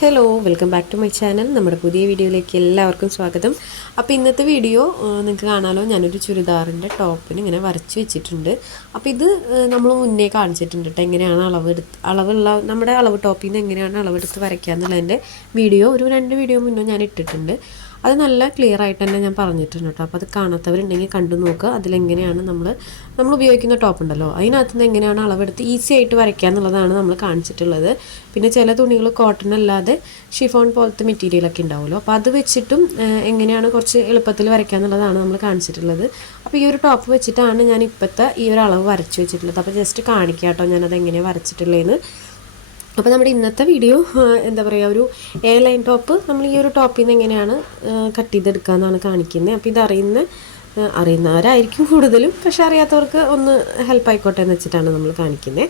Hello welcome back to my channel. നമ്മുടെ പുതിയ വീഡിയോയിലേക്ക് എല്ലാവർക്കും സ്വാഗതം. അപ്പോൾ ഇന്നത്തെ വീഡിയോ നിങ്ങൾക്ക് കാണാമല്ലോ, ഞാനൊരു ചുരിദാറിൻ്റെ ടോപ്പിന് ഇങ്ങനെ വരച്ച് വെച്ചിട്ടുണ്ട്. അപ്പോൾ ഇത് നമ്മൾ മുന്നേ കാണിച്ചിട്ടുണ്ട് കേട്ടോ, എങ്ങനെയാണ് അളവുള്ള നമ്മുടെ അളവ് ടോപ്പിൽ നിന്ന് എങ്ങനെയാണ് അളവെടുത്ത് വരയ്ക്കുക എന്നുള്ളതിൻ്റെ വീഡിയോ ഒരു 2 വീഡിയോ മുന്നേ ഞാൻ ഇട്ടിട്ടുണ്ട്. അത് നല്ല ക്ലിയർ ആയിട്ട് തന്നെ ഞാൻ പറഞ്ഞിട്ടുണ്ട് കേട്ടോ. അപ്പോൾ അത് കാണാത്തവരുണ്ടെങ്കിൽ കണ്ടു നോക്കുക. അതിലെങ്ങനെയാണ് നമ്മൾ ഉപയോഗിക്കുന്ന ടോപ്പ് ഉണ്ടല്ലോ, അതിനകത്ത് നിന്ന് എങ്ങനെയാണ് അളവെടുത്ത് ഈസി ആയിട്ട് വരയ്ക്കുക എന്നുള്ളതാണ് നമ്മൾ കാണിച്ചിട്ടുള്ളത്. പിന്നെ ചില തുണികൾ കോട്ടൺ അല്ലാതെ ഷിഫോൺ പോലത്തെ മെറ്റീരിയലൊക്കെ ഉണ്ടാവുമല്ലോ, അപ്പോൾ അത് വെച്ചിട്ടും എങ്ങനെയാണ് കുറച്ച് എളുപ്പത്തിൽ വരയ്ക്കുക എന്നുള്ളതാണ് നമ്മൾ കാണിച്ചിട്ടുള്ളത്. അപ്പോൾ ഈ ഒരു ടോപ്പ് വെച്ചിട്ടാണ് ഞാൻ ഇപ്പോഴത്തെ ഈ ഒരു അളവ് വരച്ച് വെച്ചിട്ടുള്ളത്. അപ്പോൾ ജസ്റ്റ് കാണിക്കാം കേട്ടോ ഞാനത് എങ്ങനെയാണ് വരച്ചിട്ടുള്ളതെന്ന്. അപ്പോൾ നമ്മുടെ ഇന്നത്തെ വീഡിയോ എന്താ പറയുക, ഒരു എ ലൈൻ ടോപ്പ് നമ്മൾ ഈ ഒരു ടോപ്പിൽ നിന്ന് എങ്ങനെയാണ് കട്ട് ചെയ്തെടുക്കുക എന്നാണ് കാണിക്കുന്നത്. അപ്പോൾ ഇത് അറിയുന്നവരായിരിക്കും കൂടുതലും, പക്ഷെ അറിയാത്തവർക്ക് ഒന്ന് ഹെൽപ്പ് ആയിക്കോട്ടെ എന്ന് വെച്ചിട്ടാണ് നമ്മൾ കാണിക്കുന്നത്.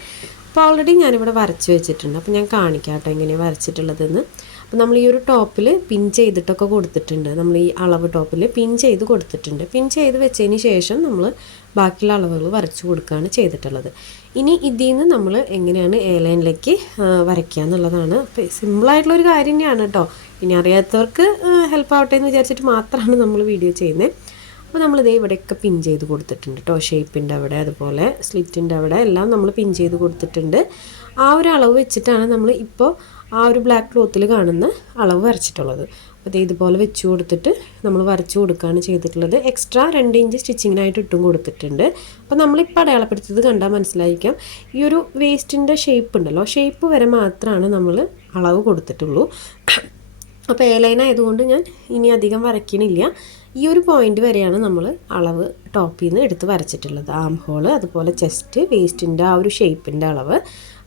അപ്പോൾ ഓൾറെഡി ഞാനിവിടെ വരച്ച് വെച്ചിട്ടുണ്ട്. അപ്പോൾ ഞാൻ കാണിക്കാം കേട്ടോ എങ്ങനെയാണ് വരച്ചിട്ടുള്ളതെന്ന്. അപ്പോൾ നമ്മൾ ഈ ഒരു ടോപ്പിൽ പിൻ ചെയ്തിട്ടൊക്കെ കൊടുത്തിട്ടുണ്ട്. നമ്മൾ ഈ അളവ് ടോപ്പിൽ പിൻ ചെയ്ത് കൊടുത്തിട്ടുണ്ട്. പിൻ ചെയ്ത് വെച്ചതിന് ശേഷം നമ്മൾ ബാക്കിയുള്ള അളവുകൾ വരച്ചു കൊടുക്കുകയാണ് ചെയ്തിട്ടുള്ളത്. ഇനി ഇതിൽ നിന്ന് നമ്മൾ എങ്ങനെയാണ് എ ലൈനിലേക്ക് വരയ്ക്കുക എന്നുള്ളതാണ്. അപ്പോൾ സിമ്പിളായിട്ടുള്ളൊരു കാര്യം തന്നെയാണ് കേട്ടോ. ഇനി അറിയാത്തവർക്ക് ഹെൽപ്പ് ആവട്ടെ എന്ന് വിചാരിച്ചിട്ട് മാത്രമാണ് നമ്മൾ വീഡിയോ ചെയ്യുന്നത്. അപ്പോൾ നമ്മളിതേ ഇവിടെയൊക്കെ പിൻ ചെയ്ത് കൊടുത്തിട്ടുണ്ട് കേട്ടോ. ഷേപ്പിൻ്റെ അവിടെ, അതുപോലെ സ്ലിറ്റിൻ്റെ അവിടെ എല്ലാം നമ്മൾ പിൻ ചെയ്ത് കൊടുത്തിട്ടുണ്ട്. ആ ഒരു അളവ് വെച്ചിട്ടാണ് നമ്മൾ ഇപ്പോൾ ആ ഒരു ബ്ലാക്ക് ക്ലോത്തിൽ കാണുന്ന അളവ് വരച്ചിട്ടുള്ളത്. അപ്പോൾ ഇതുപോലെ വെച്ച് കൊടുത്തിട്ട് നമ്മൾ വരച്ച് കൊടുക്കുകയാണ് ചെയ്തിട്ടുള്ളത്. എക്സ്ട്രാ 2 ഇഞ്ച് സ്റ്റിച്ചിങ്ങിനായിട്ട് ഇട്ടും കൊടുത്തിട്ടുണ്ട്. അപ്പോൾ നമ്മളിപ്പോൾ അടയാളപ്പെടുത്തിയത് കണ്ടാൽ മനസ്സിലായിരിക്കാം, ഈ ഒരു വേസ്റ്റിൻ്റെ ഷേപ്പ് ഉണ്ടല്ലോ, ഷേപ്പ് വരെ മാത്രമാണ് നമ്മൾ അളവ് കൊടുത്തിട്ടുള്ളൂ. അപ്പോൾ എ ലൈൻ ആയതുകൊണ്ട് ഞാൻ ഇനി അധികം വരയ്ക്കണില്ല. ഈ ഒരു പോയിൻ്റ് വരെയാണ് നമ്മൾ അളവ് ടോപ്പിൽ നിന്ന് എടുത്ത് വരച്ചിട്ടുള്ളത്. ആം ഹോള്, അതുപോലെ ചെസ്റ്റ്, വേസ്റ്റിൻ്റെ ആ ഒരു ഷേപ്പിൻ്റെ അളവ്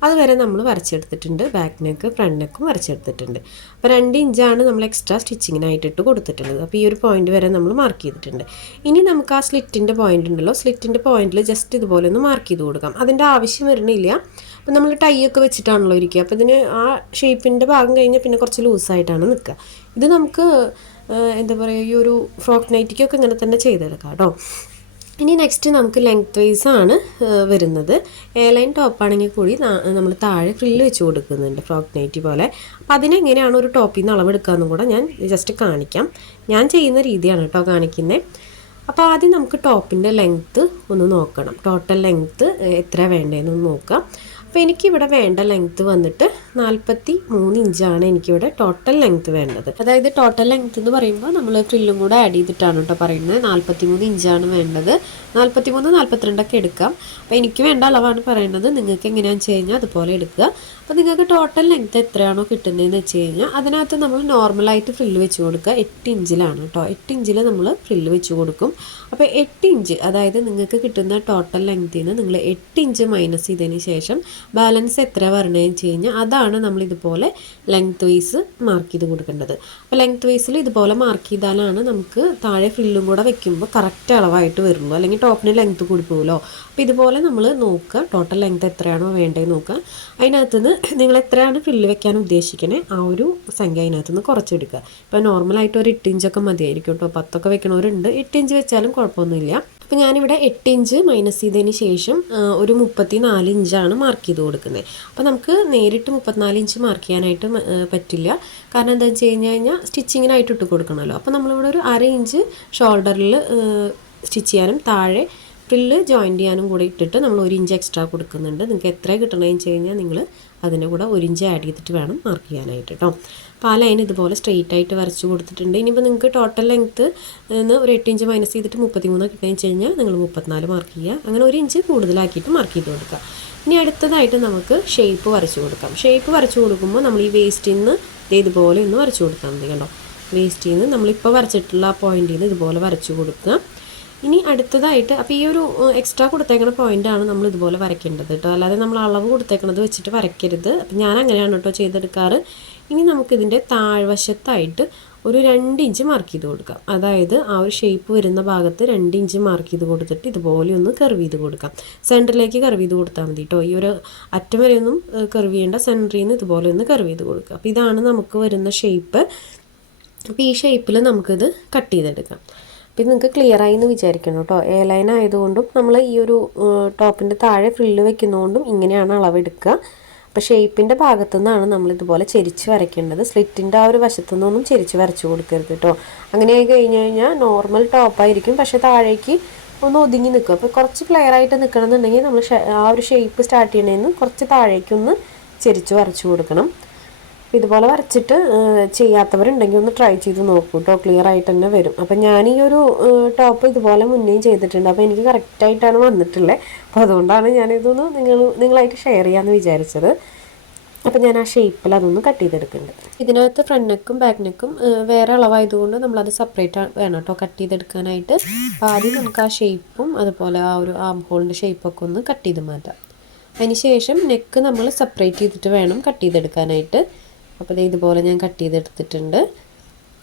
അതുവരെ നമ്മൾ വരച്ചെടുത്തിട്ടുണ്ട്. ബാക്ക് നെക്ക്, ഫ്രണ്ട് നെക്കും വരച്ചെടുത്തിട്ടുണ്ട്. അപ്പോൾ 2 ഇഞ്ചാണ് നമ്മൾ എക്സ്ട്രാ സ്റ്റിച്ചിങ്ങിനായിട്ടിട്ട് കൊടുത്തിട്ടുള്ളത്. അപ്പോൾ ഈ ഒരു പോയിൻ്റ് വരെ നമ്മൾ മാർക്ക് ചെയ്തിട്ടുണ്ട്. ഇനി നമുക്ക് ആ സ്ലിറ്റിൻ്റെ പോയിൻ്റ് ഉണ്ടല്ലോ, സ്ലിറ്റിൻ്റെ പോയിൻറ്റിൽ ജസ്റ്റ് ഇതുപോലെ ഒന്ന് മാർക്ക് ചെയ്ത് കൊടുക്കാം. അതിൻ്റെ ആവശ്യം വരുന്നില്ല. അപ്പോൾ നമ്മൾ ടൈ ഒക്കെ വെച്ചിട്ടാണല്ലോ ഇരിക്കുക. അപ്പോൾ ഇതിന് ആ ഷേപ്പിൻ്റെ ഭാഗം കഴിഞ്ഞാൽ പിന്നെ കുറച്ച് ലൂസായിട്ടാണ് നിൽക്കുക. ഇത് നമുക്ക് എന്താ പറയുക, ഈ ഒരു ഫ്രോക്ക് നൈറ്റിക്കൊക്കെ ഇങ്ങനെ തന്നെ ചെയ്തെടുക്കാം കേട്ടോ. ഇനി നെക്സ്റ്റ് നമുക്ക് ലെങ്ത് വൈസ് ആണ് വരുന്നത്. എ ലൈൻ ടോപ്പാണെങ്കിൽ കൂടി നമ്മൾ താഴെ ഫ്രില്ല് വെച്ച് കൊടുക്കുന്നുണ്ട് ഫ്രോക്ക് നൈറ്റി പോലെ. അപ്പോൾ അതിനെങ്ങനെയാണ് ഒരു ടോപ്പിൽ നിന്ന് അളവെടുക്കാമെന്നും കൂടെ ഞാൻ ജസ്റ്റ് കാണിക്കാം. ഞാൻ ചെയ്യുന്ന രീതിയാണ് കേട്ടോ കാണിക്കുന്നത്. അപ്പോൾ ആദ്യം നമുക്ക് ടോപ്പിൻ്റെ ലെങ്ത്ത് ഒന്ന് നോക്കണം. ടോട്ടൽ ലെങ്ത്ത് എത്ര വേണ്ടതെന്നൊന്ന് നോക്കാം. അപ്പോൾ എനിക്കിവിടെ വേണ്ട ലെങ്ത്ത് വന്നിട്ട് 43 ഇഞ്ചാണ് എനിക്കിവിടെ ടോട്ടൽ ലെങ്ത്ത് വേണ്ടത്. അതായത് ടോട്ടൽ ലെങ്ത്ത് എന്ന് പറയുമ്പോൾ നമ്മൾ ഫ്രില്ലും കൂടെ ആഡ് ചെയ്തിട്ടാണ് കേട്ടോ പറയുന്നത്. 43 ഇഞ്ചാണ് വേണ്ടത്. 43, 42 ഒക്കെ എടുക്കാം. അപ്പോൾ എനിക്ക് വേണ്ട അളവാണ് പറയുന്നത്. നിങ്ങൾക്ക് എങ്ങനെയാണെന്ന് വെച്ച് കഴിഞ്ഞാൽ അതുപോലെ എടുക്കുക. അപ്പോൾ നിങ്ങൾക്ക് ടോട്ടൽ ലെങ്ത്ത് എത്രയാണോ കിട്ടുന്നതെന്ന് വെച്ച് കഴിഞ്ഞാൽ അതിനകത്ത് നമ്മൾ നോർമലായിട്ട് ഫ്രില്ല് വെച്ച് കൊടുക്കുക. 8 ഇഞ്ചിലാണ് കേട്ടോ. 8 ഇഞ്ചിൽ നമ്മൾ ഫ്രില്ല് വെച്ച് കൊടുക്കും. അപ്പോൾ 8 ഇഞ്ച്, അതായത് നിങ്ങൾക്ക് കിട്ടുന്ന ടോട്ടൽ ലെങ്ത്തിൽ നിന്ന് നിങ്ങൾ 8 ഇഞ്ച് മൈനസ് ചെയ്തതിന് ശേഷം ബാലൻസ് എത്ര വരണമെന്ന് വെച്ച് കഴിഞ്ഞാൽ അതാണ് നമ്മൾ ഇതുപോലെ ലെങ്ത് വൈസ് മാർക്ക് ചെയ്ത് കൊടുക്കേണ്ടത്. അപ്പോൾ ലെങ്ത് വൈസിൽ ഇതുപോലെ മാർക്ക് ചെയ്താലാണ് നമുക്ക് താഴെ ഫ്രില്ലും കൂടെ വെക്കുമ്പോൾ കറക്റ്റ് അളവായിട്ട് വരുള്ളൂ. അല്ലെങ്കിൽ ടോപ്പിന് ലെങ്ത്ത് കൂടി പോകുമല്ലോ. അപ്പോൾ ഇതുപോലെ നമ്മൾ നോക്കുക, ടോട്ടൽ ലെങ്ത്ത് എത്രയാണോ വേണ്ടതെന്ന് നോക്കുക. അതിനകത്ത് നിന്ന് നിങ്ങൾ എത്രയാണ് ഫ്രില്ല് വെക്കാൻ ഉദ്ദേശിക്കണേ ആ ഒരു സംഖ്യ അതിനകത്ത് നിന്ന് കുറച്ചെടുക്കുക. ഇപ്പോൾ നോർമലായിട്ട് ഒരു 8 ഇഞ്ചൊക്കെ മതിയായിരിക്കും കേട്ടോ. 10 ഒക്കെ വെക്കണവരുണ്ട്. 8 ഇഞ്ച് വെച്ചാലും കുഴപ്പമൊന്നുമില്ല. അപ്പോൾ ഞാനിവിടെ 8 ഇഞ്ച് മൈനസ് ചെയ്തതിന് ശേഷം ഒരു 34 ഇഞ്ചാണ് മാർക്ക് ചെയ്ത് കൊടുക്കുന്നത്. അപ്പോൾ നമുക്ക് നേരിട്ട് 34 ഇഞ്ച് മാർക്ക് ചെയ്യാനായിട്ട് പറ്റില്ല. കാരണം എന്താണെന്ന് വെച്ച് കഴിഞ്ഞാൽ സ്റ്റിച്ചിങ്ങിനായിട്ട് ഇട്ട് കൊടുക്കണമല്ലോ. അപ്പോൾ നമ്മളിവിടെ ഒരു 1/2 ഇഞ്ച് ഷോൾഡറിൽ സ്റ്റിച്ച് ചെയ്യാനും താഴെ ഫ്രില്ല് ജോയിൻ ചെയ്യാനും കൂടെ ഇട്ടിട്ട് നമ്മൾ 1 ഇഞ്ച് എക്സ്ട്രാ കൊടുക്കുന്നുണ്ട്. നിങ്ങൾക്ക് എത്ര കിട്ടണമെന്ന് വെച്ച് കഴിഞ്ഞാൽ നിങ്ങൾ അതിൻ്റെ കൂടെ 1 ഇഞ്ച് ആഡ് ചെയ്തിട്ട് വേണം മാർക്ക് ചെയ്യാനായിട്ട് കേട്ടോ. അപ്പോൾ ആ ലൈൻ ഇതുപോലെ സ്ട്രെയിറ്റ് ആയിട്ട് വരച്ച് കൊടുത്തിട്ടുണ്ട്. ഇനിയിപ്പോൾ നിങ്ങൾക്ക് ടോട്ടൽ ലെങ്ത്ത് ഒരു 8 ഇഞ്ച് മൈനസ് ചെയ്തിട്ട് 33 കിട്ടുകയെന്ന് വെച്ച് കഴിഞ്ഞാൽ നിങ്ങൾ 34 മാർക്ക് ചെയ്യുക. അങ്ങനെ 1 ഇഞ്ച് കൂടുതലാക്കിയിട്ട് മാർക്ക് ചെയ്ത് കൊടുക്കുക. ഇനി അടുത്തതായിട്ട് നമുക്ക് ഷേപ്പ് വരച്ച് കൊടുക്കാം. ഷേപ്പ് വരച്ച് കൊടുക്കുമ്പോൾ നമ്മൾ ഈ വേസ്റ്റിൽ നിന്ന് ഇതുപോലെ ഒന്ന് വരച്ച് കൊടുത്താൽ മതി കേട്ടോ. വേസ്റ്റിൽ നിന്ന് നമ്മളിപ്പോൾ വരച്ചിട്ടുള്ള ആ പോയിന്റിൽ നിന്ന് ഇതുപോലെ വരച്ച് കൊടുക്കുക. ഇനി അടുത്തതായിട്ട് അപ്പോൾ ഈ ഒരു എക്സ്ട്രാ കൊടുത്തേക്കുന്ന പോയിൻ്റാണ് നമ്മൾ ഇതുപോലെ വരയ്ക്കേണ്ടത് കേട്ടോ. അല്ലാതെ നമ്മൾ അളവ് കൊടുത്തേക്കുന്നത് വെച്ചിട്ട് വരയ്ക്കരുത്. അപ്പം ഞാൻ അങ്ങനെയാണ് കേട്ടോ ചെയ്തെടുക്കാറ്. ഇനി നമുക്കിതിൻ്റെ താഴ്വശത്തായിട്ട് ഒരു 2 ഇഞ്ച് മാർക്ക് ചെയ്ത് കൊടുക്കാം. അതായത് ആ ഒരു ഷേപ്പ് വരുന്ന ഭാഗത്ത് 2 ഇഞ്ച് മാർക്ക് ചെയ്ത് കൊടുത്തിട്ട് ഇതുപോലെ ഒന്ന് കർവ് ചെയ്ത് കൊടുക്കാം. സെൻറ്ററിലേക്ക് കർവ് ചെയ്ത് കൊടുത്താൽ മതി കേട്ടോ. ഈ ഒരു അറ്റം വരെ ഒന്നും കർവ് ചെയ്യേണ്ട, സെൻറ്ററിൽ നിന്ന് ഇതുപോലെ ഒന്ന് കർവ് ചെയ്ത് കൊടുക്കുക. അപ്പോൾ ഇതാണ് നമുക്ക് വരുന്ന ഷേപ്പ്. അപ്പോൾ ഈ ഷേപ്പിൽ നമുക്കിത് കട്ട് ചെയ്തെടുക്കാം. അപ്പോൾ ഇത് നിങ്ങൾക്ക് ക്ലിയർ ആയി എന്ന് വിചാരിക്കണം കേട്ടോ. എ ലൈൻ ആയതുകൊണ്ടും നമ്മൾ ഈ ഒരു ടോപ്പിൻ്റെ താഴെ ഫ്രില്ല് വെക്കുന്നതുകൊണ്ടും ഇങ്ങനെയാണ് അളവെടുക്കുക. അപ്പോൾ ഷേപ്പിൻ്റെ ഭാഗത്തു നിന്നാണ് നമ്മളിതുപോലെ ചെരിച്ച് വരയ്ക്കേണ്ടത്. സ്ലിറ്റിൻ്റെ ആ ഒരു വശത്തു നിന്നൊന്നും ചെരിച്ച് വരച്ചു കൊടുക്കരുത് കേട്ടോ. അങ്ങനെയായി കഴിഞ്ഞ് കഴിഞ്ഞാൽ നോർമൽ ടോപ്പായിരിക്കും, പക്ഷേ താഴേക്ക് ഒന്ന് ഒതുങ്ങി നിൽക്കും. അപ്പോൾ കുറച്ച് ഫ്ലെയർ ആയിട്ട് നിൽക്കണമെന്നുണ്ടെങ്കിൽ നമ്മൾ ആ ഒരു ഷേപ്പ് സ്റ്റാർട്ട് ചെയ്യണേന്ന് കുറച്ച് താഴേക്കൊന്ന് ചെരിച്ച് വരച്ചു കൊടുക്കണം. ഇതുപോലെ വരച്ചിട്ട് ചെയ്യാത്തവരുണ്ടെങ്കിൽ ഒന്ന് ട്രൈ ചെയ്ത് നോക്കൂ കേട്ടോ, ക്ലിയർ ആയിട്ട് തന്നെ വരും. അപ്പം ഞാൻ ഈ ഒരു ടോപ്പ് ഇതുപോലെ മുന്നേയും ചെയ്തിട്ടുണ്ട്, അപ്പോൾ എനിക്ക് കറക്റ്റായിട്ടാണ് വന്നിട്ടുള്ളത്. അപ്പോൾ അതുകൊണ്ടാണ് ഞാനിതൊന്ന് നിങ്ങളായിട്ട് ഷെയർ ചെയ്യാമെന്ന് വിചാരിച്ചത്. അപ്പോൾ ഞാൻ ആ ഷേപ്പിൽ അതൊന്ന് കട്ട് ചെയ്തെടുക്കുന്നുണ്ട്. ഇതിനകത്ത് ഫ്രണ്ട് നെക്കും ബാക്ക് നെക്കും വേറെ അളവായതുകൊണ്ട് നമ്മളത് സെപ്പറേറ്റ് വേണം കേട്ടോ കട്ട് ചെയ്തെടുക്കാനായിട്ട്. അപ്പോൾ ആദ്യം നമുക്ക് ആ ഷേപ്പും അതുപോലെ ആ ഒരു ആം ഹോളിൻ്റെ ഷേപ്പൊക്കെ ഒന്ന് കട്ട് ചെയ്ത് മാറ്റാം. അതിന് ശേഷം നെക്ക് നമ്മൾ സെപ്പറേറ്റ് ചെയ്തിട്ട് വേണം കട്ട് ചെയ്തെടുക്കാനായിട്ട്. അപ്പോൾ ഇതുപോലെ ഞാൻ കട്ട് ചെയ്തെടുത്തിട്ടുണ്ട്.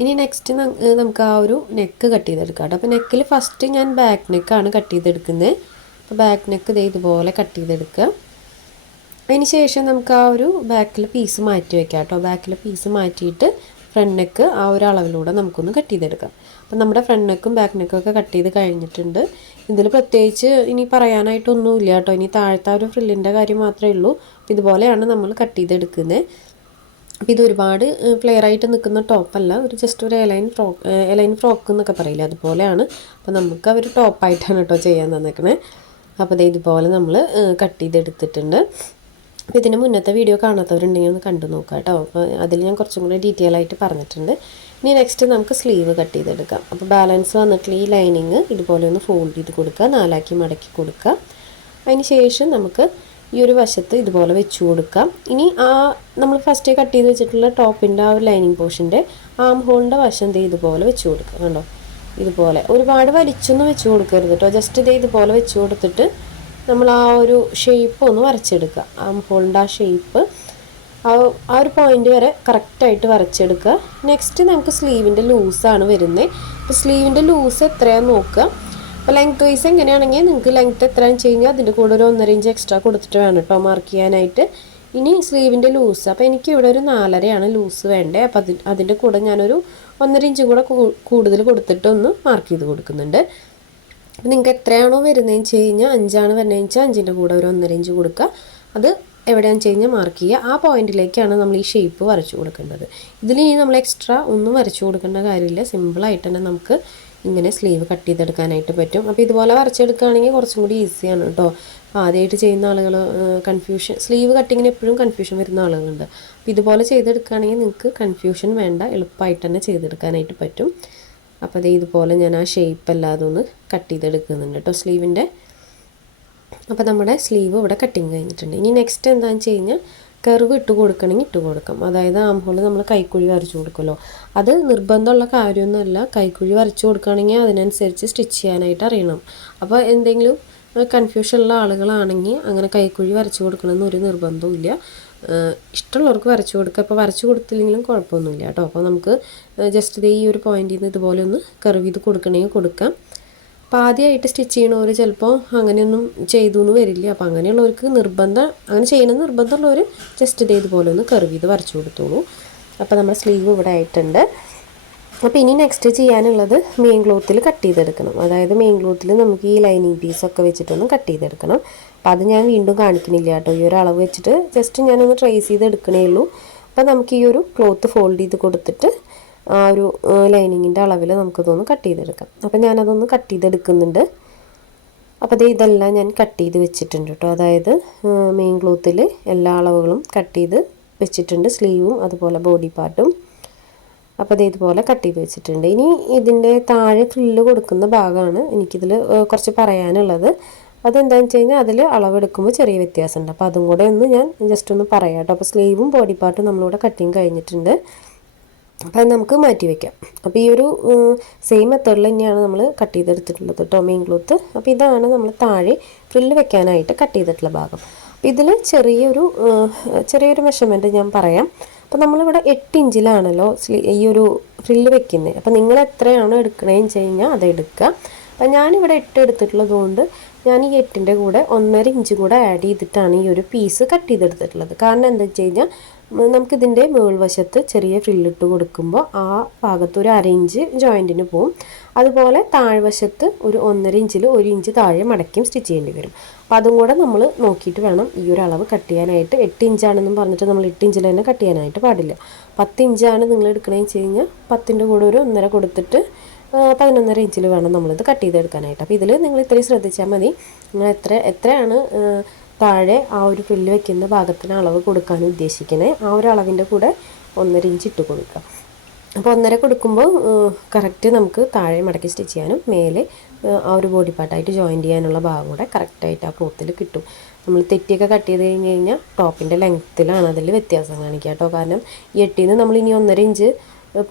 ഇനി നെക്സ്റ്റ് നമുക്ക് ആ ഒരു നെക്ക് കട്ട് ചെയ്തെടുക്കാം കേട്ടോ. അപ്പോൾ നെക്കിൽ ഫസ്റ്റ് ഞാൻ ബാക്ക് നെക്കാണ് കട്ട് ചെയ്തെടുക്കുന്നത്. അപ്പോൾ ബാക്ക് നെക്ക് ഇതുപോലെ കട്ട് ചെയ്തെടുക്കുക. അതിന് ശേഷം നമുക്ക് ആ ഒരു ബാക്കിൽ പീസ് മാറ്റി വയ്ക്കാം കേട്ടോ. ബാക്കിൽ പീസ് മാറ്റിയിട്ട് ഫ്രണ്ട് നെക്ക് ആ ഒരു അളവിലൂടെ നമുക്കൊന്ന് കട്ട് ചെയ്തെടുക്കാം. അപ്പോൾ നമ്മുടെ ഫ്രണ്ട് നെക്കും ബാക്ക് നെക്കും ഒക്കെ കട്ട് ചെയ്ത് കഴിഞ്ഞിട്ടുണ്ട്. ഇതിൽ പ്രത്യേകിച്ച് ഇനി പറയാനായിട്ടൊന്നുമില്ല കേട്ടോ. ഇനി താഴത്തെ ഒരു ഫ്രില്ലിൻ്റെ കാര്യം മാത്രമേ ഉള്ളൂ. അപ്പോൾ ഇതുപോലെയാണ് നമ്മൾ കട്ട് ചെയ്തെടുക്കുന്നത്. അപ്പോൾ ഇത് ഒരുപാട് ഫ്ലെയർ ആയിട്ട് നിൽക്കുന്ന ടോപ്പല്ല, ഒരു ജസ്റ്റ് ഒരു എലൈൻ ഫ്രോക്ക് എന്നൊക്കെ പറയില്ല, അതുപോലെയാണ്. അപ്പോൾ നമുക്ക് അവർ ടോപ്പായിട്ടാണ് കേട്ടോ ചെയ്യാൻ തന്നേക്കണേ. അപ്പോൾ ഇതുപോലെ നമ്മൾ കട്ട് ചെയ്തെടുത്തിട്ടുണ്ട്. അപ്പോൾ ഇതിന് മുന്നത്തെ വീഡിയോ കാണാത്തവരുണ്ടെങ്കിൽ ഒന്ന് കണ്ടു നോക്കാം കേട്ടോ. അപ്പോൾ അതിൽ ഞാൻ കുറച്ചും കൂടി ഡീറ്റെയിൽ ആയിട്ട് പറഞ്ഞിട്ടുണ്ട്. ഇനി നെക്സ്റ്റ് നമുക്ക് സ്ലീവ് കട്ട് ചെയ്തെടുക്കാം. അപ്പോൾ ബാലൻസ് വന്നിട്ടുള്ള ഈ ലൈനിങ് ഇതുപോലെ ഒന്ന് ഫോൾഡ് ചെയ്ത് കൊടുക്കുക, 4 മടക്കി കൊടുക്കുക. അതിന് ശേഷം നമുക്ക് ഈ ഒരു വശത്ത് ഇതുപോലെ വെച്ച് കൊടുക്കാം. ഇനി നമ്മൾ ഫസ്റ്റ് കട്ട് ചെയ്ത് വെച്ചിട്ടുള്ള ടോപ്പിൻ്റെ ആ ഒരു ലൈനിങ് പോർഷൻ്റെ ആം ഹോളിൻ്റെ വശം ഇതുപോലെ വെച്ച് കൊടുക്കുക. കണ്ടോ, ഇതുപോലെ ഒരുപാട് വലിച്ചൊന്നും വെച്ച് കൊടുക്കരുത് കേട്ടോ. ജസ്റ്റ് ഇതുപോലെ വെച്ച് കൊടുത്തിട്ട് നമ്മൾ ആ ഒരു ഷേപ്പ് ഒന്ന് വരച്ചെടുക്കുക. ആം ഹോളിൻ്റെ ആ ഷേപ്പ് ആ ഒരു പോയിൻ്റ് വരെ കറക്റ്റായിട്ട് വരച്ചെടുക്കുക. നെക്സ്റ്റ് നമുക്ക് സ്ലീവിൻ്റെ ലൂസാണ് വരുന്നത്. അപ്പോൾ സ്ലീവിൻ്റെ ലൂസ് എത്രയാണെന്ന് നോക്കുക. അപ്പോൾ ലെങ്ത് വൈസ് എങ്ങനെയാണെങ്കിൽ നിങ്ങൾക്ക് ലെങ്ത്ത് എത്രയാണെന്ന് വെച്ച് കഴിഞ്ഞാൽ അതിൻ്റെ കൂടെ ഒരു 1.5 ഇഞ്ച് എക്സ്ട്രാ കൊടുത്തിട്ട് വേണം കേട്ടോ മാർക്ക് ചെയ്യാനായിട്ട്. ഇനി സ്ലീവിൻ്റെ ലൂസ്, അപ്പോൾ എനിക്ക് ഇവിടെ ഒരു 4.5 ലൂസ് വേണ്ടേ. അപ്പോൾ അതിൻ്റെ കൂടെ ഞാനൊരു 1.5 ഇഞ്ച് കൂടെ കൂടുതൽ കൊടുത്തിട്ട് ഒന്ന് മാർക്ക് ചെയ്ത് കൊടുക്കുന്നുണ്ട്. അപ്പോൾ നിങ്ങൾക്ക് എത്രയാണോ വരുന്നതെന്ന് വെച്ച് കഴിഞ്ഞാൽ 5 വരുന്നതെന്ന് വെച്ചാൽ 5ൻ്റെ കൂടെ ഒരു 1.5 ഇഞ്ച് കൊടുക്കുക. അത് എവിടെയാണെന്ന് വെച്ച് കഴിഞ്ഞാൽ മാർക്ക് ചെയ്യുക. ആ പോയിന്റിലേക്കാണ് നമ്മൾ ഈ ഷേപ്പ് വരച്ചു കൊടുക്കേണ്ടത്. ഇതിൽ ഇനി നമ്മൾ എക്സ്ട്രാ ഒന്നും വരച്ചു കൊടുക്കേണ്ട കാര്യമില്ല. സിമ്പിളായിട്ട് തന്നെ നമുക്ക് ഇങ്ങനെ സ്ലീവ് കട്ട് ചെയ്തെടുക്കാനായിട്ട് പറ്റും. അപ്പോൾ ഇതുപോലെ വരച്ചെടുക്കുകയാണെങ്കിൽ കുറച്ചും കൂടി ഈസിയാണ് കേട്ടോ. ആദ്യമായിട്ട് ചെയ്യുന്ന ആളുകൾ സ്ലീവ് കട്ടിങ്ങിന് എപ്പോഴും കൺഫ്യൂഷൻ വരുന്ന ആളുകളുണ്ട്. അപ്പോൾ ഇതുപോലെ ചെയ്തെടുക്കുകയാണെങ്കിൽ നിങ്ങൾക്ക് കൺഫ്യൂഷൻ വേണ്ട, എളുപ്പമായിട്ട് തന്നെ ചെയ്തെടുക്കാനായിട്ട് പറ്റും. അപ്പോൾ ഇതുപോലെ ഞാൻ ആ ഷേപ്പ് അല്ലാതെ ഒന്ന് കട്ട് ചെയ്തെടുക്കുന്നുണ്ട് കേട്ടോ സ്ലീവിൻ്റെ. അപ്പോൾ നമ്മുടെ സ്ലീവ് ഇവിടെ കട്ടിങ് കഴിഞ്ഞിട്ടുണ്ട്. ഇനി നെക്സ്റ്റ് എന്താണെന്ന് വെച്ച് കഴിഞ്ഞാൽ കർവ് ഇട്ട് കൊടുക്കണമെങ്കിൽ ഇട്ട് കൊടുക്കാം. അതായത് ആം ഹോൾ നമ്മൾ കൈക്കുഴി വരച്ചു കൊടുക്കുമല്ലോ, അത് നിർബന്ധമുള്ള കാര്യമൊന്നുമല്ല. കൈക്കുഴി വരച്ചു കൊടുക്കുകയാണെങ്കിൽ അതിനനുസരിച്ച് സ്റ്റിച്ച് ചെയ്യാനായിട്ട് അറിയണം. അപ്പോൾ എന്തെങ്കിലും കൺഫ്യൂഷൻ ഉള്ള ആളുകളാണെങ്കിൽ അങ്ങനെ കൈക്കുഴി വരച്ചു കൊടുക്കണമെന്ന് ഒരു നിർബന്ധവും ഇല്ല. ഇഷ്ടമുള്ളവർക്ക് വരച്ചു കൊടുക്കുക. അപ്പോൾ വരച്ചു കൊടുത്തില്ലെങ്കിലും കുഴപ്പമൊന്നുമില്ല കേട്ടോ. അപ്പോൾ നമുക്ക് ജസ്റ്റ് ഈ ഒരു പോയിന്റിൽ നിന്ന് ഇതുപോലെ ഒന്ന് കർവ് ചെയ്ത് കൊടുക്കണമെങ്കിൽ കൊടുക്കാം. അപ്പോൾ ആദ്യമായിട്ട് സ്റ്റിച്ച് ചെയ്യണവർ ചിലപ്പോൾ അങ്ങനെയൊന്നും ചെയ്തു എന്ന് വരില്ല. അപ്പോൾ അങ്ങനെയുള്ളവർക്ക് അങ്ങനെ ചെയ്യണമെന്ന് നിർബന്ധമുള്ളവർ ജസ്റ്റ് ഇതുപോലെ ഒന്ന് കർവ് ചെയ്ത് വരച്ചു കൊടുത്തോളൂ. അപ്പോൾ നമ്മുടെ സ്ലീവ് ഇവിടെ ആയിട്ടുണ്ട്. അപ്പോൾ ഇനി നെക്സ്റ്റ് ചെയ്യാനുള്ളത് മെയിൻ ക്ലോത്തിൽ കട്ട് ചെയ്തെടുക്കണം. അതായത് മെയിൻ ക്ലോത്തിൽ നമുക്ക് ഈ ലൈനിങ് പീസൊക്കെ വെച്ചിട്ടൊന്ന് കട്ട് ചെയ്തെടുക്കണം. അപ്പോൾ അത് ഞാൻ വീണ്ടും കാണിക്കുന്നില്ല കേട്ടോ. ഈ ഒരു അളവ് വെച്ചിട്ട് ജസ്റ്റ് ഞാനൊന്ന് ട്രേസ് ചെയ്തെടുക്കണേ ഉള്ളൂ. അപ്പോൾ നമുക്ക് ഈ ഒരു ക്ലോത്ത് ഫോൾഡ് ചെയ്ത് കൊടുത്തിട്ട് ആ ഒരു ലൈനിങ്ങിൻ്റെ അളവിൽ നമുക്കതൊന്ന് കട്ട് ചെയ്തെടുക്കാം. അപ്പോൾ ഞാനതൊന്ന് കട്ട് ചെയ്തെടുക്കുന്നുണ്ട്. അപ്പോൾ ഇതെല്ലാം ഞാൻ കട്ട് ചെയ്ത് വെച്ചിട്ടുണ്ട് കേട്ടോ. അതായത് മെയിൻ ക്ലോത്തിൽ എല്ലാ അളവുകളും കട്ട് ചെയ്ത് വെച്ചിട്ടുണ്ട്, സ്ലീവും അതുപോലെ ബോഡി പാർട്ടും. അപ്പോൾ ഇതുപോലെ കട്ട് ചെയ്ത് വെച്ചിട്ടുണ്ട്. ഇനി ഇതിൻ്റെ താഴെ ഫ്രില്ല് കൊടുക്കുന്ന ഭാഗമാണ് എനിക്കിതിൽ കുറച്ച് പറയാനുള്ളത്. അതെന്താണെന്ന് വെച്ച് കഴിഞ്ഞാൽ അതിൽ അളവെടുക്കുമ്പോൾ ചെറിയ വ്യത്യാസമുണ്ട്. അപ്പോൾ അതും കൂടെ ഒന്ന് ഞാൻ ജസ്റ്റ് ഒന്ന് പറയാം കേട്ടോ. അപ്പോൾ സ്ലീവും ബോഡി പാർട്ടും നമ്മളിവിടെ കട്ടിങ് കഴിഞ്ഞിട്ടുണ്ട്. അപ്പോൾ അത് നമുക്ക് മാറ്റി വയ്ക്കാം. അപ്പോൾ ഈ ഒരു സെയിം മെത്തേഡിൽ തന്നെയാണ് നമ്മൾ കട്ട് ചെയ്തെടുത്തിട്ടുള്ളത് കേട്ടോ മെയിൻ ക്ലോത്ത്. അപ്പോൾ ഇതാണ് നമ്മൾ താഴെ ഫ്രില്ല് വെക്കാനായിട്ട് കട്ട് ചെയ്തിട്ടുള്ള ഭാഗം. അപ്പോൾ ഇതിൽ ചെറിയൊരു മെഷർമെൻറ്റ് ഞാൻ പറയാം. അപ്പോൾ നമ്മളിവിടെ 8 ഇഞ്ചിലാണല്ലോ ഈ ഒരു ഫ്രില്ല് വെക്കുന്നത്. അപ്പോൾ നിങ്ങൾ എത്രയാണോ എടുക്കണതെന്ന് വെച്ച് കഴിഞ്ഞാൽ അത് എടുക്കുക. അപ്പോൾ ഞാനിവിടെ 8 എടുത്തിട്ടുള്ളത് കൊണ്ട് ഞാൻ ഈ 8ൻ്റെ കൂടെ 1.5 ഇഞ്ച് കൂടെ ആഡ് ചെയ്തിട്ടാണ് ഈ ഒരു പീസ് കട്ട് ചെയ്തെടുത്തിട്ടുള്ളത്. കാരണം എന്താ വെച്ച് കഴിഞ്ഞാൽ നമുക്കിതിൻ്റെ മേൾവശത്ത് ചെറിയ ഫ്രില്ലിട്ട് കൊടുക്കുമ്പോൾ ആ ഭാഗത്ത് ഒരു 1/2 ഇഞ്ച് ജോയിൻറ്റിന് പോവും. അതുപോലെ താഴ്വശത്ത് ഒരു 1.5 ഇഞ്ചിൽ 1 ഇഞ്ച് താഴെ മടക്കിയും സ്റ്റിച്ച് ചെയ്യേണ്ടി വരും. അപ്പോൾ അതും കൂടെ നമ്മൾ നോക്കിയിട്ട് വേണം ഈ ഒരു അളവ് കട്ട് ചെയ്യാനായിട്ട്. 8 ഇഞ്ചാണെന്നും പറഞ്ഞിട്ട് നമ്മൾ 8 ഇഞ്ചിൽ തന്നെ കട്ട് ചെയ്യാനായിട്ട് പാടില്ല. 10 ഇഞ്ചാണ് നിങ്ങൾ എടുക്കണമെന്ന് വെച്ച് കഴിഞ്ഞാൽ 10ൻ്റെ കൂടെ ഒരു 1.5 കൊടുത്തിട്ട് 11.5 ഇഞ്ചിൽ വേണം നമ്മളിത് കട്ട് ചെയ്തെടുക്കാനായിട്ട്. അപ്പോൾ ഇതിൽ നിങ്ങൾ ഇത്രയും ശ്രദ്ധിച്ചാൽ മതി. നിങ്ങൾ എത്രയാണ് താഴെ ആ ഒരു ഫ്രില്ല് വെക്കുന്ന ഭാഗത്തിന് അളവ് കൊടുക്കാൻ ഉദ്ദേശിക്കുന്നത്, ആ ഒരു അളവിൻ്റെ കൂടെ 1.5 ഇഞ്ച് ഇട്ട് കൊടുക്കുക. അപ്പോൾ 1.5 കൊടുക്കുമ്പോൾ കറക്റ്റ് നമുക്ക് താഴെ മടക്കി സ്റ്റിച്ച് ചെയ്യാനും മേലെ ആ ഒരു ബോഡി പാർട്ടായിട്ട് ജോയിൻ ചെയ്യാനുള്ള ഭാഗം കൂടെ കറക്റ്റായിട്ട് ആ ക്ലോത്തിൽ കിട്ടും. നമ്മൾ തെറ്റിയൊക്കെ കട്ട് ചെയ്ത് കഴിഞ്ഞ് കഴിഞ്ഞാൽ ടോപ്പിൻ്റെ ലെങ്ത്തിലാണ് അതിൽ വ്യത്യാസം കാണിക്കുക കേട്ടോ. കാരണം ഈ 8ൽ നിന്ന് നമ്മൾ ഇനി 1.5 ഇഞ്ച്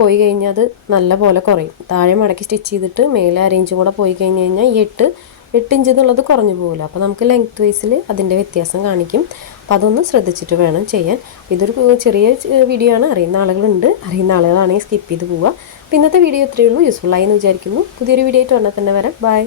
പോയി കഴിഞ്ഞാൽ അത് നല്ല പോലെ കുറയും. താഴെ മടക്കി സ്റ്റിച്ച് ചെയ്തിട്ട് മേലെ 1/2 ഇഞ്ചും കൂടെ പോയി കഴിഞ്ഞ് കഴിഞ്ഞാൽ ഈ 8 ഇഞ്ച് എന്നുള്ളത് കുറഞ്ഞു പോകില്ല. അപ്പോൾ നമുക്ക് ലെങ്ത് വൈസിൽ അതിൻ്റെ വ്യത്യാസം കാണിക്കും. അപ്പോൾ അതൊന്ന് ശ്രദ്ധിച്ചിട്ട് വേണം ചെയ്യാൻ. ഇതൊരു ചെറിയ വീഡിയോ ആണ്. അറിയുന്ന ആളുകളാണെങ്കിൽ സ്കിപ്പ് ചെയ്ത് പോവുക. അപ്പോൾ ഇന്നത്തെ വീഡിയോ ഇത്രയേ ഉള്ളൂ. യൂസ്ഫുള്ളായി എന്ന് വിചാരിക്കുന്നു. പുതിയൊരു വീഡിയോ ആയിട്ട് ഉടനെ തന്നെ വരാം. ബൈ.